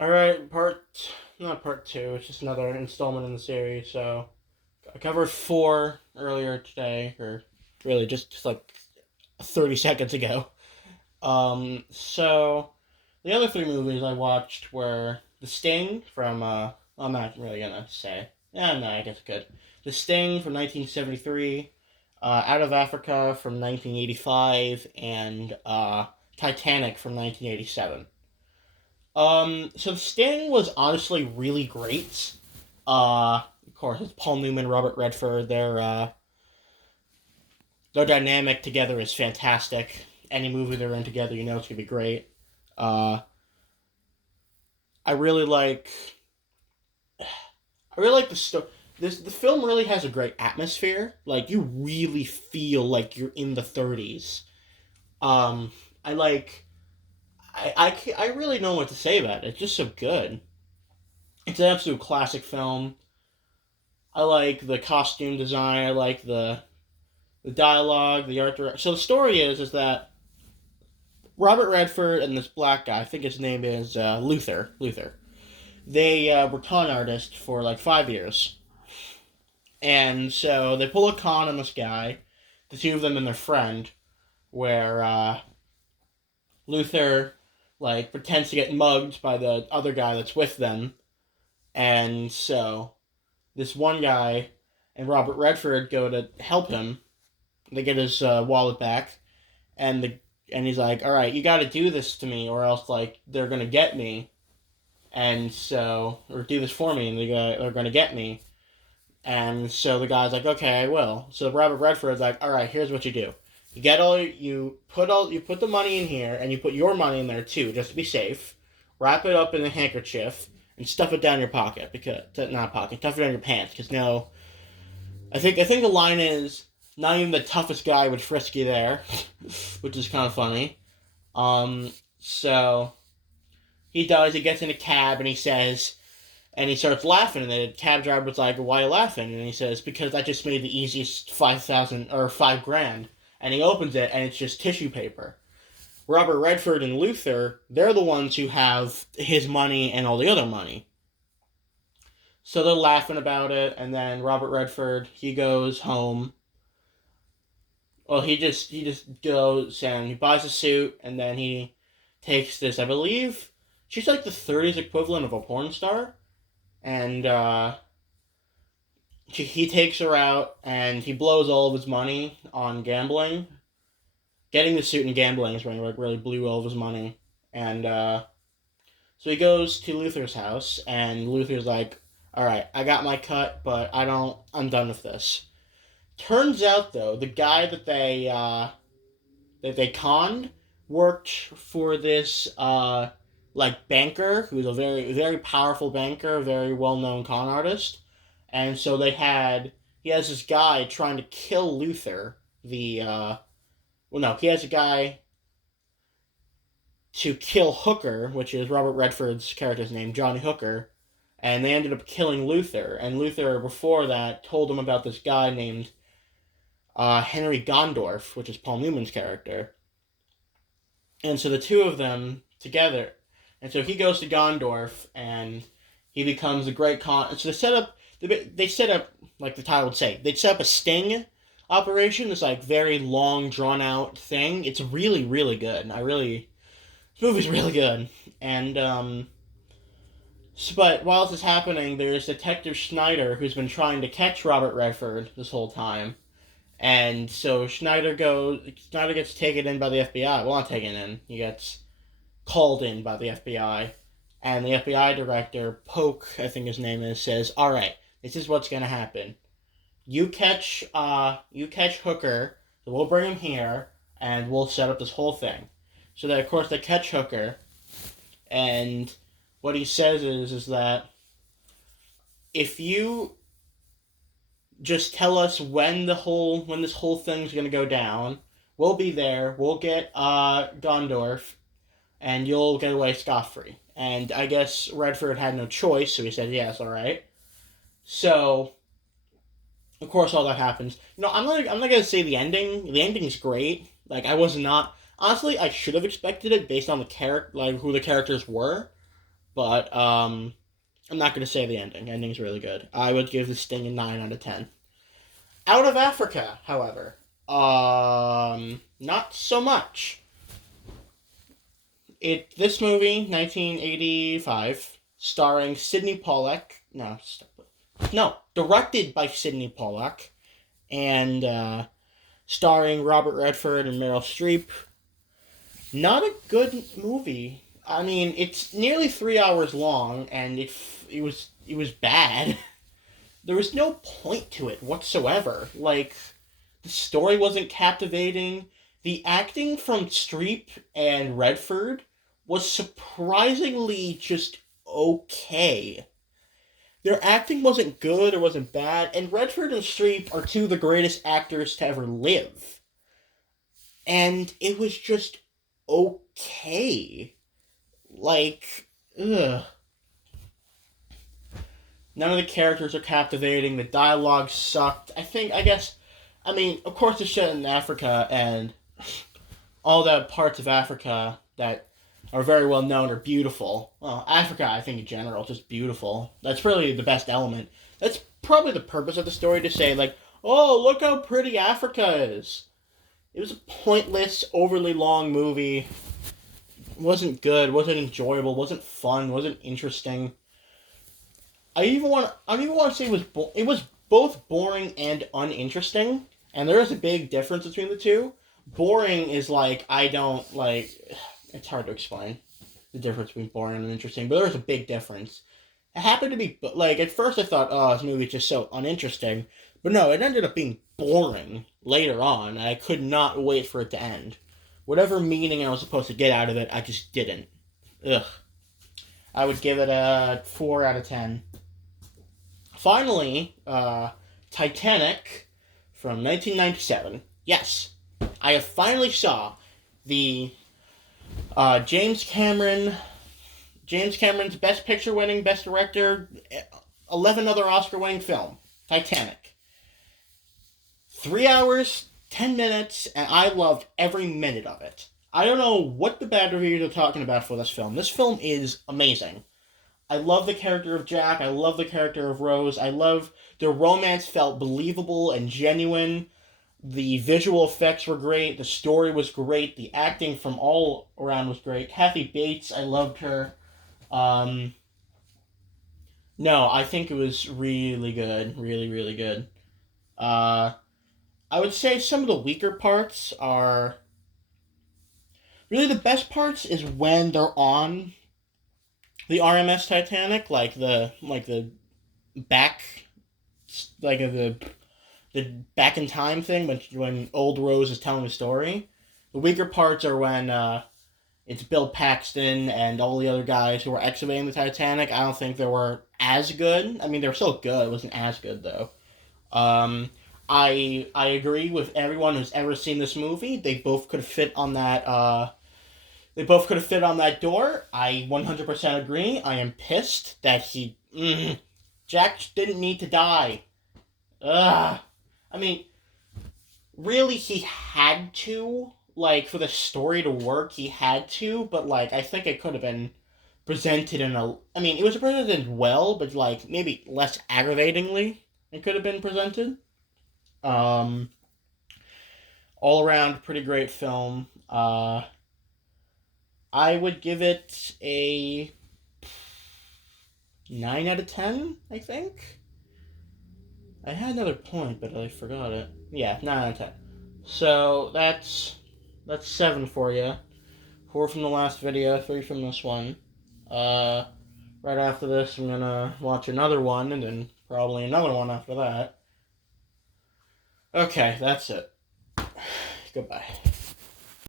Alright, not part two, it's just another installment in the series. So, I covered four earlier today, or really just like 30 seconds ago. So, the other three movies I watched were The Sting from, I'm not really gonna say. Yeah, no, I guess I could. The Sting from 1973, Out of Africa from 1985, and, Titanic from 1987. So Sting was honestly really great. Of course, it's Paul Newman, Robert Redford. Their dynamic together is fantastic. Any movie they're in together, you know it's gonna be great. Uh, I really like. I really like the story. The film really has a great atmosphere. Like you really feel like you're in the 30s. Um, I like. I really know what to say about it. It's just so good. It's an absolute classic film. I like the costume design. I like the dialogue, the art direction. So the story is that Robert Redford and this black guy, I think his name is Luther. Luther. They were con artists for like 5 years, and so they pull a con on this guy, the two of them and their friend, where Luther like pretends to get mugged by the other guy that's with them, and so this one guy and Robert Redford go to help him. They get his wallet back, and he's like, "All right, you got to do this to me, or else like they're gonna get me." And so, or do this for me, and they're gonna get me. And so the guy's like, "Okay, I will." So Robert Redford's like, "All right, here's what you do. You put the money in here, and you put your money in there too, just to be safe. Wrap it up in a handkerchief and stuff it down your pocket because not pocket, stuff it down your pants because no, I think the line is not even the toughest guy would frisk you there, which is kind of funny. So he does. He gets in a cab and he says, and he starts laughing. And the cab driver's like, "Why are you laughing?" And he says, "Because I just made the easiest 5,000 or 5 grand." And he opens it and it's just tissue paper. Robert Redford and Luther, they're the ones who have his money and all the other money. So they're laughing about it, and then Robert Redford he goes home. Well, he just goes and he buys a suit, and then he takes this. I believe she's like the 30s equivalent of a porn star, and he takes her out, and he blows all of his money on gambling. Getting the suit and gambling is when he like really blew all of his money, and so he goes to Luther's house, and Luther's like, "All right, I got my cut, but I don't. I'm done with this." Turns out though, the guy that they conned worked for this like banker who's a very powerful banker, a very well known con artist, and so he has this guy trying to kill Luther. He has a guy to kill Hooker, which is Robert Redford's character's name, Johnny Hooker, and they ended up killing Luther. And Luther before that told him about this guy named Henry Gondorf, which is Paul Newman's character. And so the two of them together, and so he goes to Gondorf, and he becomes a great con. So they set up like the title would say, they set up a sting operation. This like very long, drawn out thing. It's really good. This movie's really good. And but while this is happening, there's Detective Schneider who's been trying to catch Robert Redford this whole time. And so Schneider gets taken in by the FBI. Well, not taken in. He gets called in by the FBI. And the FBI director, Polk, I think his name is, says, "All right, this is what's going to happen. You catch Hooker, so we'll bring him here, and we'll set up this whole thing." So that, of course, they catch Hooker. And what he says is that if you just tell us when this whole thing's gonna go down. We'll be there. We'll get Gondorf, and you'll get away scot free. And I guess Redford had no choice, so he said yes, all right. So of course all that happens. I'm not gonna say the ending. The ending's great. Like I was not honestly I should have expected it based on the character, like who the characters were. But I'm not going to say the ending. The ending's really good. I would give this thing a 9 out of 10. Out of Africa, however, not so much. This movie, 1985, starring Sidney Pollack. No, directed by Sidney Pollack, and starring Robert Redford and Meryl Streep. Not a good movie. I mean, it's nearly 3 hours long, and it was bad. There was no point to it whatsoever. Like, the story wasn't captivating. The acting from Streep and Redford was surprisingly just okay. Their acting wasn't good or wasn't bad, and Redford and Streep are two of the greatest actors to ever live. And it was just okay. Like, ugh. None of the characters are captivating. The dialogue sucked. I mean, of course it's set in Africa, and all the parts of Africa that are very well known are beautiful. Well, Africa, I think in general, just beautiful. That's really the best element. That's probably the purpose of the story, to say, like, oh, look how pretty Africa is. It was a pointless, overly long movie. It wasn't good, wasn't enjoyable, wasn't fun, wasn't interesting. I even want to say it was both boring and uninteresting, and there is a big difference between the two. Boring is like, I don't like. It's hard to explain the difference between boring and interesting, but there's a big difference. It happened to be like, at first I thought, oh, this movie's just so uninteresting, but no, it ended up being boring later on. I could not wait for it to end. Whatever meaning I was supposed to get out of it, I just didn't. Ugh. I would give it a 4 out of 10. Finally, Titanic from 1997. Yes, I have finally saw the James Cameron's Best Picture winning, Best Director, 11 other Oscar winning film, Titanic. 3 hours, 10 minutes, and I loved every minute of it. I don't know what the bad reviews are talking about for this film. This film is amazing. I love the character of Jack. I love the character of Rose. I love their romance felt believable and genuine. The visual effects were great. The story was great. The acting from all around was great. Kathy Bates, I loved her. No, I think it was really good. Really, really good. I would say some of the weaker parts are... Really, the best parts is when they're on the RMS Titanic, like the back, like the back in time thing, when old Rose is telling the story. The weaker parts are when it's Bill Paxton and all the other guys who were excavating the Titanic. I don't think they were as good. I mean, they were still good. It wasn't as good, though. I agree with everyone who's ever seen this movie. They both could fit on that. They both could have fit on that door. I 100% agree. I am pissed that Jack didn't need to die. Ugh. I mean, really, he had to. Like, for the story to work, he had to. But, like, I think it could have been presented in a... I mean, it was presented well, but, like, maybe less aggravatingly it could have been presented. All around, pretty great film. I would give it a 9 out of 10, I think. I had another point, but I forgot it. Yeah, 9 out of 10. So, that's 7 for you. 4 from the last video, 3 from this one. Right after this, I'm gonna watch another one, and then probably another one after that. Okay, that's it. Goodbye.